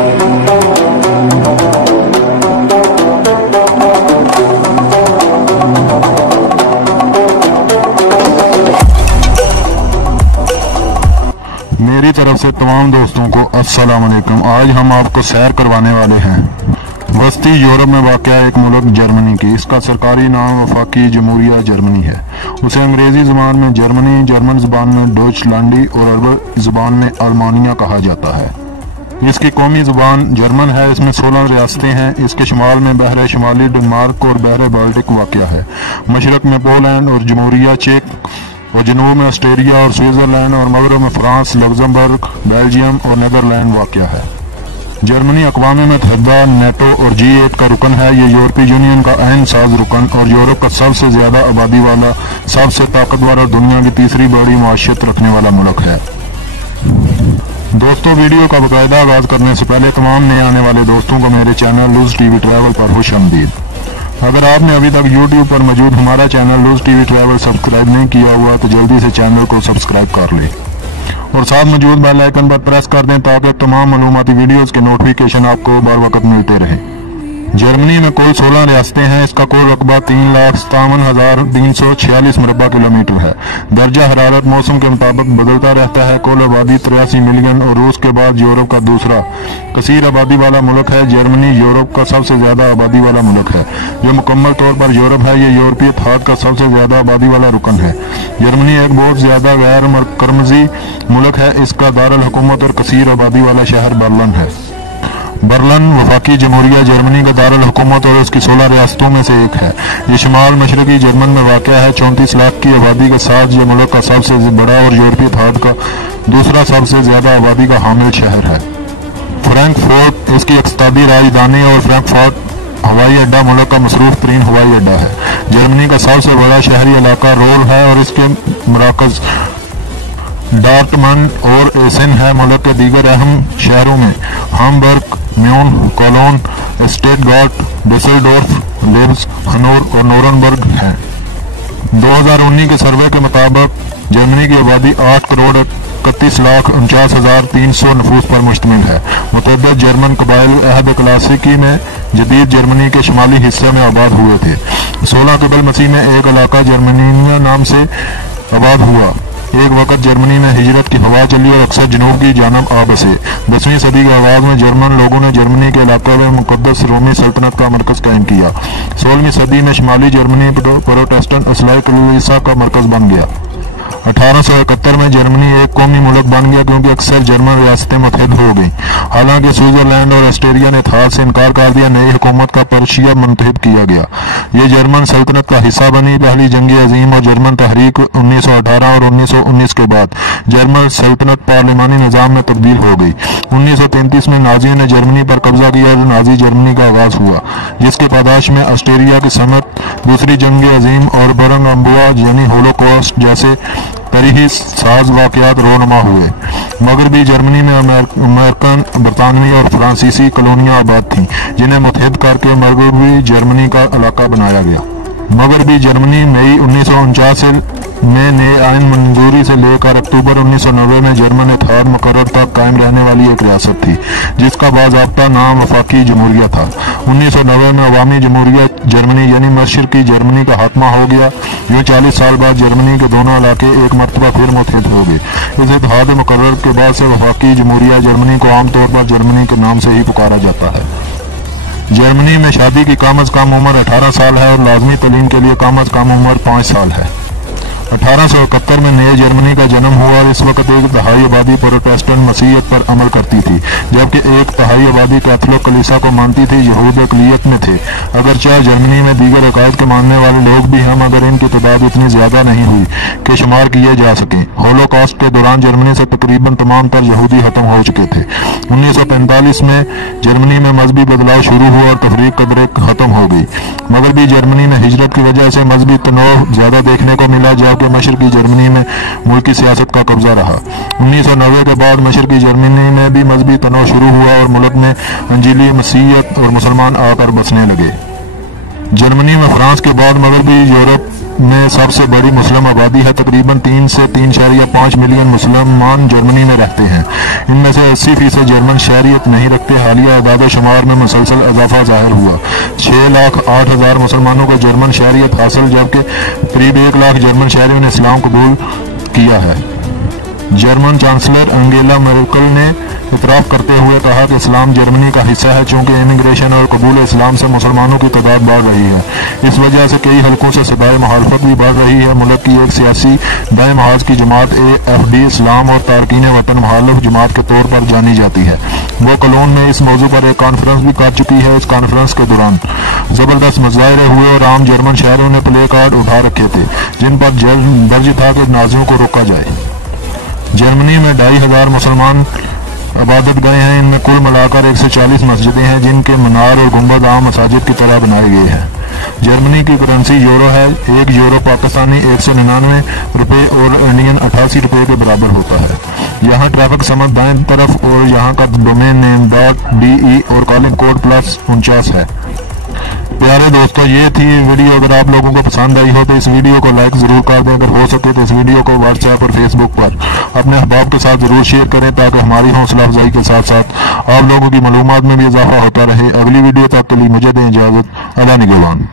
मेरी तरफ से तमाम दोस्तों को अस्सलाम वालेकुम। आज हम आपको सैर करवाने वाले हैं वस्ती यूरोप में वाक़या एक मुल्क जर्मनी की। इसका सरकारी नाम वफाकी जमहूरिया जर्मनी है। उसे अंग्रेज़ी ज़बान में जर्मनी, जर्मन ज़बान में डोइचलैंडी और अरब ज़बान में अल्मानिया कहा जाता है। इसकी कौमी ज़बान जर्मन है। इसमें 16 रियासतें हैं। इसके शुमाल में बहर शुमाली डेनमार्क और बहर बाल्टिक वाक़या है। मशरक़ में पोलैंड और जमहूरिया चेक और जनूब में ऑस्ट्रेलिया और स्विट्ज़रलैंड और मगरब में फ्रांस, लग्जमबर्ग, बेल्जियम और नीदरलैंड वाक़या है। जर्मनी अक़वाम मुत्तहिदा, नेटो और G8 का रुकन है। ये यूरोपीय यूनियन का अहम साज रुकन और यूरोप का सबसे ज़्यादा आबादी वाला, सबसे ताकतवर और दुनिया की तीसरी बड़ी माशियत रखने वाला मुल्क है। दोस्तों, वीडियो का बाकायदा आगाज़ करने से पहले तमाम नए आने वाले दोस्तों को मेरे चैनल लूज़ टीवी ट्रैवल पर खुश आमदीद। अगर आपने अभी तक YouTube पर मौजूद हमारा channel Loose TV Travel subscribe नहीं किया हुआ तो जल्दी से चैनल को सब्सक्राइब कर लें और साथ मौजूद बेल आइकन पर प्रेस कर दें ताकि तमाम मालूमाती वीडियोस के नोटिफिकेशन आपको बर वक्त मिलते रहें। जर्मनी में कुल 16 रियासतें हैं। इसका कुल रकबा 3,57,346 मुरबा किलोमीटर है। दर्जा हरारत मौसम के मुताबिक बदलता रहता है। कुल आबादी 83 मिलियन और रूस के बाद यूरोप का दूसरा कसीर आबादी वाला मुल्क है। जर्मनी यूरोप का सबसे ज्यादा आबादी वाला मुल्क है। जो मुकम्मल तौर पर यूरोप है, ये यूरोपीय इत्तेहाद का सबसे ज्यादा आबादी वाला रुकन है। जर्मनी एक बहुत ज्यादा गैर मरकजी मुल्क है। इसका दारुल हुकूमत और कसीर आबादी वाला शहर बर्लिन है। बर्लिन वफाकी जमहूरिया जर्मनी का दारुल हुकूमत और उसकी 16 रियासतों में से एक है। ये शुमाल मशरकी जर्मन में वाक़या है। 34 लाख की आबादी के साथ ये मुल्क का सबसे बड़ा और यूरोपीय इत्तेहाद का दूसरा सबसे ज्यादा आबादी का हामिल शहर है। फ्रैंकफर्ट इसकी इक़्तिसादी राजधानी और फ्रैंकफर्ट हवाई अड्डा मुल्क का मसरूफ तरीन हवाई अड्डा है। जर्मनी का सबसे बड़ा शहरी इलाका रोल है और इसके मराकज डॉर्टमंड और एसेन है। मुल्क के दीगर अहम शहरों में हामबर्ग, म्यून, कोलोन, स्टटगार्ट, डुसेलडोर्फ, लेब्स, हनोवर और नूरनबर्ग हैं। 2019 के सर्वे के मुताबिक जर्मनी की आबादी 8,31,49,300 नफूस पर मुश्तमिल है। मुतअद्दिद जर्मन कबाइल अहद क्लासिकी में जदीद जर्मनी के शुमाली हिस्से में आबाद हुए थे। 16 क़बल मसीह में एक इलाका जर्मनिया नाम से आबाद हुआ। एक वक्त जर्मनी में हिजरत की हवा चली और अक्सर जनूब की जानब आ बसे। 10वीं सदी के आगाज में जर्मन लोगों ने जर्मनी के इलाके में मुक़द्दस रोमी सल्तनत का मरकज कायम किया। 16वीं सदी में शुमाली जर्मनी प्रोटेस्टेंट इस्लाही कलीसिया का मरकज बन गया। 1871 में जर्मनी एक कौमी मुल्क बन गया क्योंकि अक्सर जर्मन रियासतें मुत्तहिद हो गईं। हालांकि स्विट्जरलैंड और ऑस्ट्रेलिया ने इत्तेहाद से इनकार कर दिया। नई हुकूमत का पर्शिया मुंतखब किया गया। ये जर्मन सल्तनत का हिस्सा बनी। पहली जंग अजीम और जर्मन तहरीक 1918 और 1919 के बाद जर्मन सल्तनत पार्लिमानी निज़ाम में तब्दील हो गई। 1933 में नाजियों ने जर्मनी पर कब्जा किया और नाजी जर्मनी का आगाज हुआ, जिसके पादाश में ऑस्ट्रेलिया की समत, दूसरी जंग अजीम और बरंग अम्बुआ यानी होलोकॉस्ट जैसे तरीही साज वाक़यात रोनमा हुए। मगरबी जर्मनी में अमेरिकन, बरतानवी और फ्रांसीसी कॉलोनियां आबाद थीं, जिन्हें मुत्तहिद करके मगरबी जर्मनी का इलाका बनाया गया। मगरबी जर्मनी मई 1949 में नए आइन मंजूरी से लेकर अक्टूबर 1990 में जर्मन इत्तेहाद मुकर्रर तक कायम रहने वाली एक रियासत थी, जिसका बाज़ाब्ता नाम वफाकी जमहूरिया था। 1990 में अवामी जमहूरिया जर्मनी यानी मशरकी जर्मनी का खात्मा हो गया। यूँ 40 साल बाद जर्मनी के दोनों इलाके एक मरतबा फिर मुत्तहिद हो गए। इस इत्तेहाद मुकर्रर के बाद से वफाकी जमहूरिया जर्मनी को आमतौर पर जर्मनी के नाम से ही पुकारा जाता है। जर्मनी में शादी की कम अज़ कम उम्र 18 साल है और लाजमी तालीम के लिए कम अज़ कम उम्र 5 साल है। 1871 में नए जर्मनी का जन्म हुआ और इस वक्त एक तिहाई आबादी प्रोटेस्टेंट मसीहत पर अमल करती थी, जबकि एक तिहाई आबादी कैथोलिक कलीसिया को मानती थी। यहूद अक़लियत में थे। अगरचे जर्मनी में दीगर अकायद के मानने वाले लोग भी हैं, मगर इनकी तादाद इतनी ज्यादा नहीं हुई कि शुमार किए जा सकें। होलोकॉस्ट के दौरान जर्मनी से तकरीबन तमाम तर यहूदी खत्म हो चुके थे। 1945 में जर्मनी में मजहबी बदलाव शुरू हुआ और तफरीक कदरे खत्म हो गई। मगरबी जर्मनी में हिजरत की वजह से मजहबी तनाव ज्यादा देखने को मिला, जबकि मशरकी जर्मनी में मुल्की सियासत का कब्जा रहा। 1990 के बाद मशरकी जर्मनी में भी मजहबी तनाव शुरू हुआ और मुल्क में अंजीली मसीहत और मुसलमान आकर बसने लगे। जर्मनी में फ्रांस के बाद मगरबी यूरोप में सबसे बड़ी मुस्लिम आबादी है। तकरीबन 3 से 3.5 मिलियन मुसलमान जर्मनी में रहते हैं। इनमें से 80% जर्मन शहरियत नहीं रखते। हालिया आदाद शुमार में मुसलसल इजाफा जाहिर हुआ। 6,08,000 मुसलमानों को जर्मन शहरियत हासिल, जबकि करीब 1 लाख जर्मन शहरियों ने इस्लाम कबूल किया है। जर्मन चांसलर अंगेला मर्केल ने इतराफ़ करते हुए कहा कि इस्लाम जर्मनी का हिस्सा है। चूंकि इमिग्रेशन और कबूल इस्लाम से मुसलमानों की तादाद बढ़ रही है, इस वजह से कई हलकों से सदाए मुखालफत भी बढ़ रही है। मुल्क की एक सियासी दाएं महाज की जमात AfD इस्लाम और तारकीन वतन मुखालिफ जमात के तौर पर जानी जाती है। वो कोलोन में इस मौजू पर एक कॉन्फ्रेंस भी कर चुकी है। इस कॉन्फ्रेंस के दौरान जबरदस्त मुजाहरे हुए और आम जर्मन शहरों ने प्ले कार्ड उठा रखे थे जिन पर दर्ज था कि नाजियों को रोका जाए। जर्मनी में 2,500 मुसलमान इबादत गए हैं। इनमें कुल मिलाकर 140 मस्जिदें हैं जिनके मीनार और गुंबद आम मसाजिद की तरह बनाए गए हैं। जर्मनी की करेंसी यूरो है। 1 यूरो पाकिस्तानी 199 रुपये और इंडियन 88 रुपये के बराबर होता है। यहाँ ट्रैफिक समझ दाएं तरफ और यहाँ का डोमेन नेम .de और कॉलिंग कोड +49 है। प्यारे दोस्तों, ये थी वीडियो। अगर आप लोगों को पसंद आई हो तो इस वीडियो को लाइक ज़रूर कर दें। अगर हो सके तो इस वीडियो को व्हाट्सएप और फेसबुक पर अपने अहबाब के साथ ज़रूर शेयर करें ताकि हमारी हौसला अफजाई के साथ साथ आप लोगों की मालूमात में भी इजाफा होता रहे। अगली वीडियो तक के लिए मुझे दें इजाज़त। अल्लाह निगहबान।